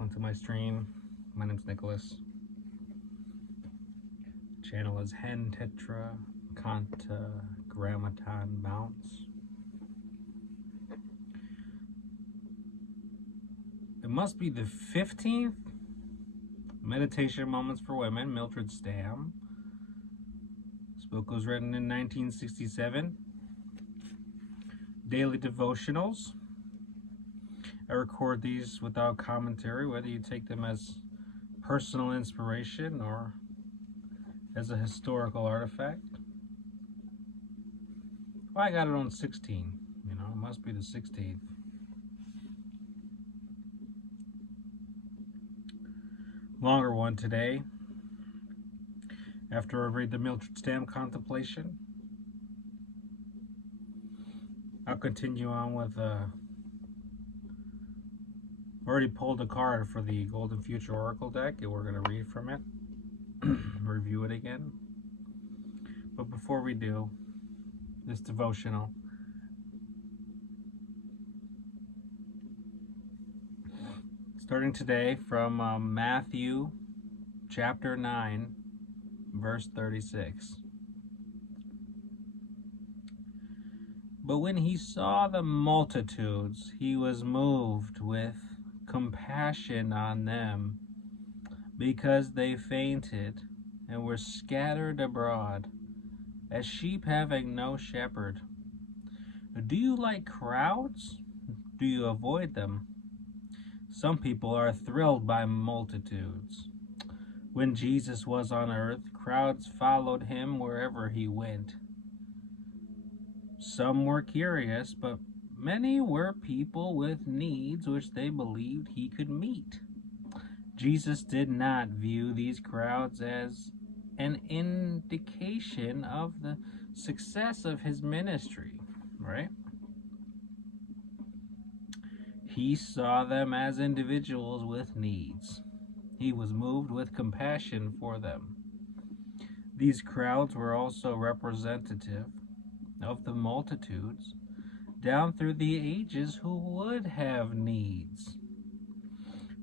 welcome to my stream. My name's Nicholas. Channel is Hen Tetra Conta Grammaton Bounce. It must be the 15th Meditation Moments for Women, Mildred Stamm. This book was written in 1967. Daily devotionals. I record these without commentary, whether you take them as personal inspiration or as a historical artifact. Well, I got it on 16, it must be the 16th. Longer one today, after I read the Mildred Stamm contemplation. I'll continue on with already pulled a card for the Golden Future Oracle deck, and we're going to read from it, review it again. But before we do, this devotional, starting today from Matthew chapter 9, verse 36. But when he saw the multitudes, he was moved with compassion on them, because they fainted and were scattered abroad, as sheep having no shepherd. Do you like crowds? Do you avoid them? Some people are thrilled by multitudes. When Jesus was on earth, crowds followed him wherever he went. Some were curious, but many were people with needs which they believed he could meet. Jesus did not view these crowds as an indication of the success of his ministry, right? He saw them as individuals with needs. He was moved with compassion for them. These crowds were also representative of the multitudes down through the ages who would have needs.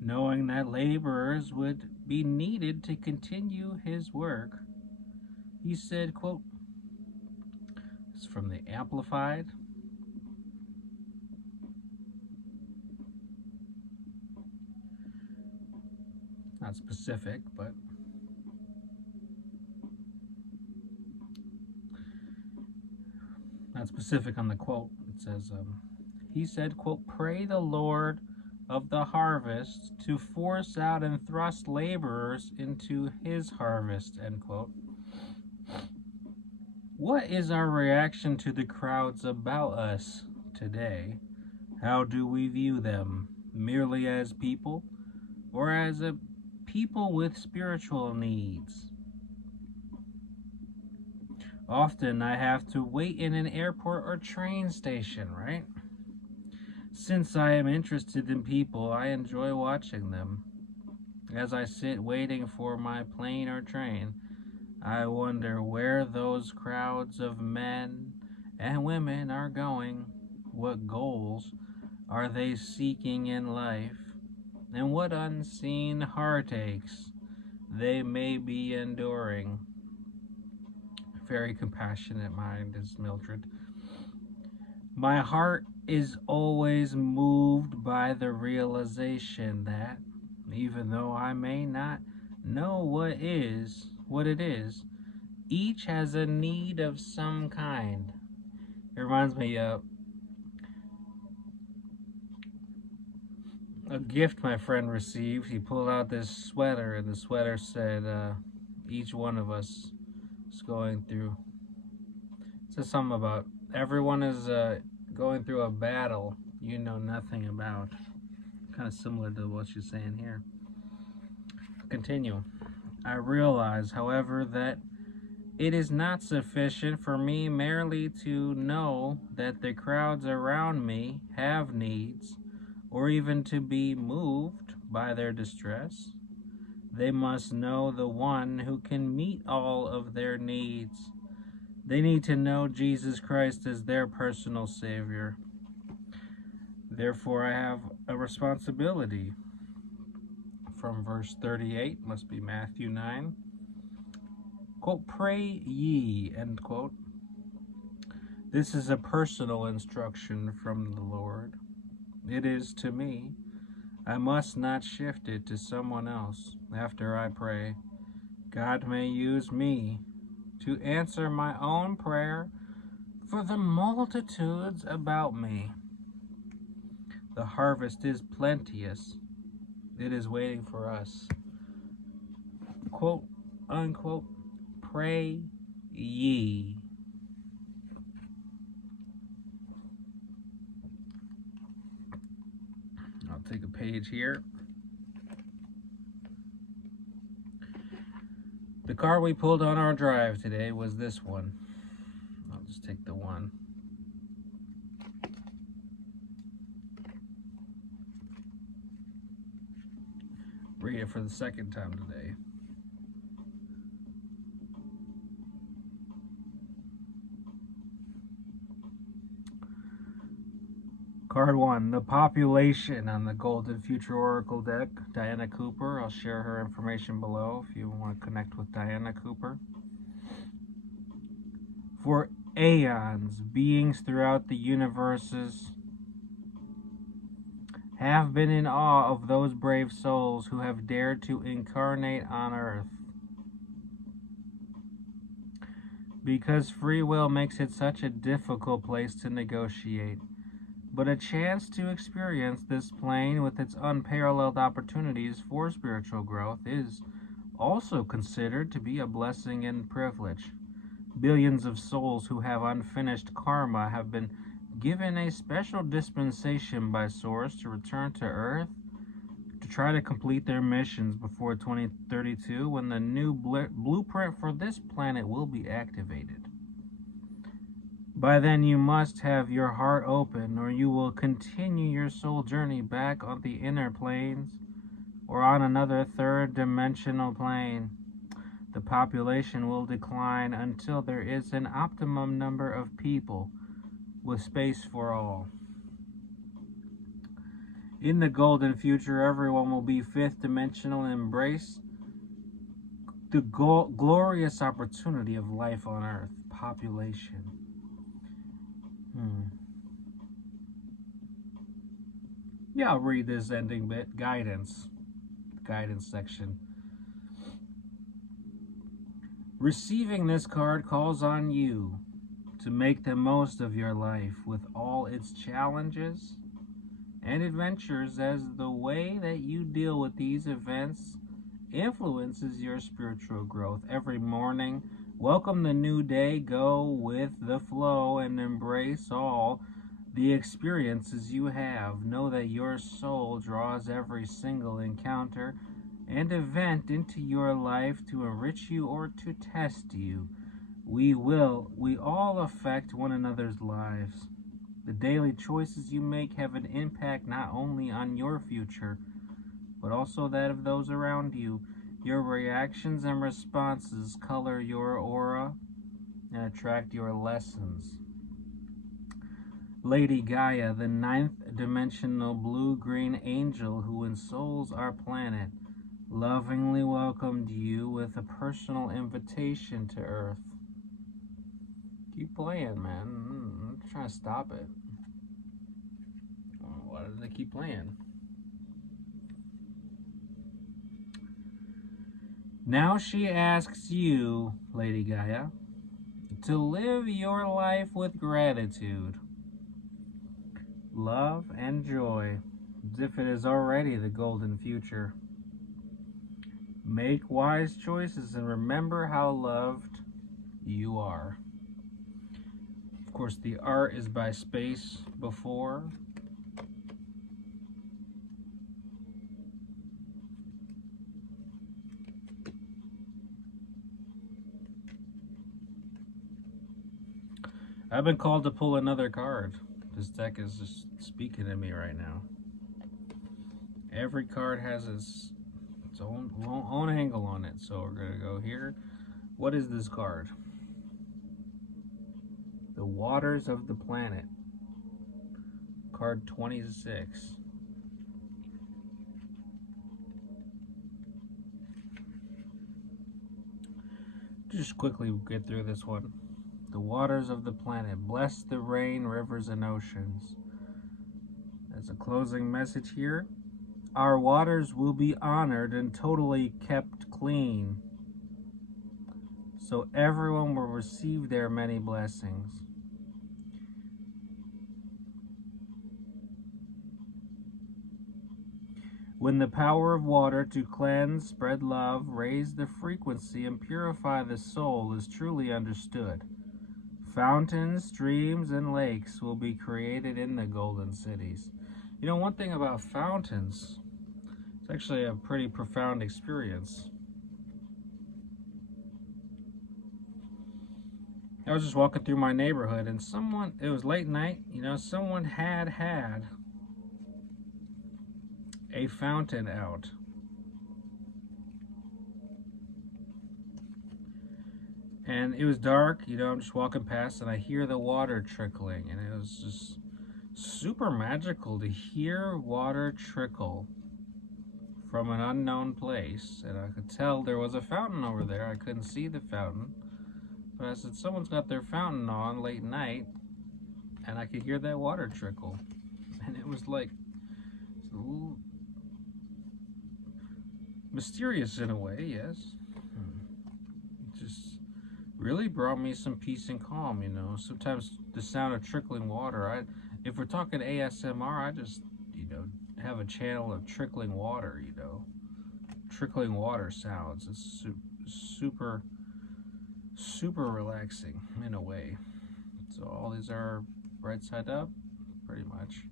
Knowing that laborers would be needed to continue his work, he said, quote, this is from the Amplified, not specific, but not specific on the quote. It says, he said, quote, pray the Lord of the harvest to force out and thrust laborers into his harvest, end quote. What is our reaction to the crowds about us today? How do we view them? Merely as people, or as a people with spiritual needs? Often I have to wait in an airport or train station, right? Since I am interested in people, I enjoy watching them. As I sit waiting for my plane or train, I wonder where those crowds of men and women are going. What goals are they seeking in life? And what unseen heartaches they may be enduring. Very compassionate mind is Mildred. My heart is always moved by the realization that, even though I may not know what it is, each has a need of some kind. It reminds me of a gift my friend received. He pulled out this sweater, and the sweater said, each one of us is going through. It says something about everyone is going through a battle you know nothing about. Kind of similar to what she's saying here. Continue. I realize, however, that it is not sufficient for me merely to know that the crowds around me have needs, or even to be moved by their distress. They must know the one who can meet all of their needs. They need to know Jesus Christ as their personal Savior. Therefore, I have a responsibility from verse 38, must be Matthew 9. Quote, pray ye, end quote. This is a personal instruction from the Lord. It is to me. I must not shift it to someone else after I pray. God may use me to answer my own prayer for the multitudes about me. The harvest is plenteous. It is waiting for us. Quote, unquote, pray ye. I'll take a page here. The car we pulled on our drive today was this one. I'll just take the one. Read it for the second time today. Card 1, the population on the Golden Future Oracle deck, Diana Cooper. I'll share her information below if you want to connect with Diana Cooper. For aeons, beings throughout the universes have been in awe of those brave souls who have dared to incarnate on Earth. Because free will makes it such a difficult place to negotiate. But a chance to experience this plane with its unparalleled opportunities for spiritual growth is also considered to be a blessing and privilege. Billions of souls who have unfinished karma have been given a special dispensation by Source to return to Earth to try to complete their missions before 2032, when the new blueprint for this planet will be activated. By then you must have your heart open, or you will continue your soul journey back on the inner planes or on another third dimensional plane. The population will decline until there is an optimum number of people with space for all. In the golden future, everyone will be fifth dimensional and embrace the glorious opportunity of life on Earth. Population. Yeah, I'll read this ending bit. Guidance. Guidance section. Receiving this card calls on you to make the most of your life with all its challenges and adventures, as the way that you deal with these events influences your spiritual growth. Every morning, welcome the new day, go with the flow, and embrace all the experiences you have. Know that your soul draws every single encounter and event into your life to enrich you or to test you. We all affect one another's lives. The daily choices you make have an impact not only on your future, but also that of those around you. Your reactions and responses color your aura and attract your lessons. Lady Gaia, the ninth dimensional blue-green angel who ensouls our planet, lovingly welcomed you with a personal invitation to Earth. Keep playing, man. I'm trying to stop it. Why do they keep playing? Now she asks you, Lady Gaia, to live your life with gratitude, love, and joy, as if it is already the golden future. Make wise choices and remember how loved you are. Of course, the art is by Space Before. I've been called to pull another card. This deck is just speaking to me right now. Every card has its own angle on it. So we're going to go here. What is this card? The Waters of the Planet. Card 26. Just quickly get through this one. The waters of the planet, bless the rain, rivers, and oceans. As a closing message here, our waters will be honored and totally kept clean, so everyone will receive their many blessings. When the power of water to cleanse, spread love, raise the frequency, and purify the soul is truly understood, fountains, streams, and lakes will be created in the golden cities. You know, one thing about fountains, it's actually a pretty profound experience. I was just walking through my neighborhood and it was late night, you know, someone had a fountain out. And it was dark, you know, I'm just walking past and I hear the water trickling, and it was just super magical to hear water trickle from an unknown place. And I could tell there was a fountain over there. I couldn't see the fountain, but I said, someone's got their fountain on late night, and I could hear that water trickle. And it was like a little mysterious in a way, yes. It just really brought me some peace and calm, you know. Sometimes the sound of trickling water, if we're talking ASMR, I just, you know, have a channel of trickling water, you know. Trickling water sounds. It's super relaxing in a way. So all these are right side up, pretty much.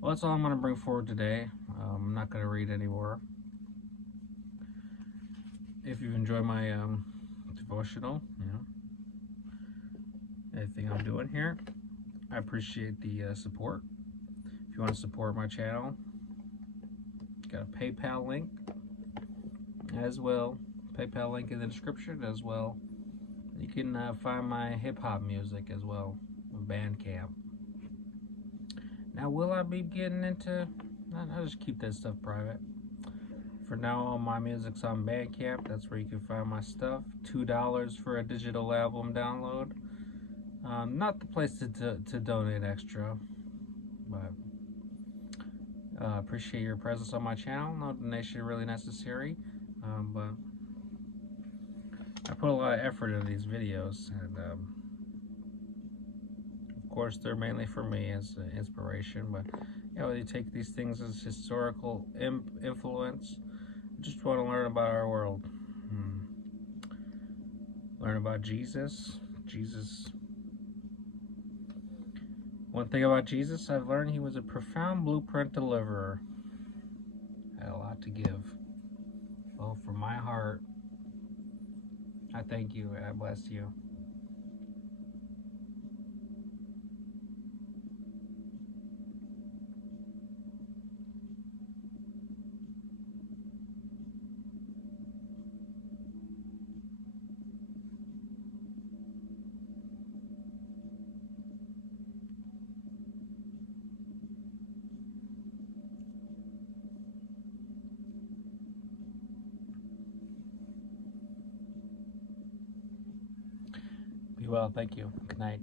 Well, that's all I'm going to bring forward today. I'm not going to read anymore. If you've enjoyed my devotional, you know, anything I'm doing here, I appreciate the support. If you want to support my channel, got a PayPal link as well. PayPal link in the description as well. You can find my hip-hop music as well on Bandcamp. Now, will I be getting into... I'll just keep that stuff private. For now, all my music's on Bandcamp. That's where you can find my stuff. $2 for a digital album download. Not the place to donate extra, but appreciate your presence on my channel. No donation really necessary, but I put a lot of effort into these videos, and of course they're mainly for me as inspiration, but you know, you take these things as historical influence. Just want to learn about our world, learn about Jesus. One thing about Jesus I've learned, he was a profound blueprint deliverer. Had a lot to give. Well, from my heart, I thank you and I bless you. Be well, thank you. Good night.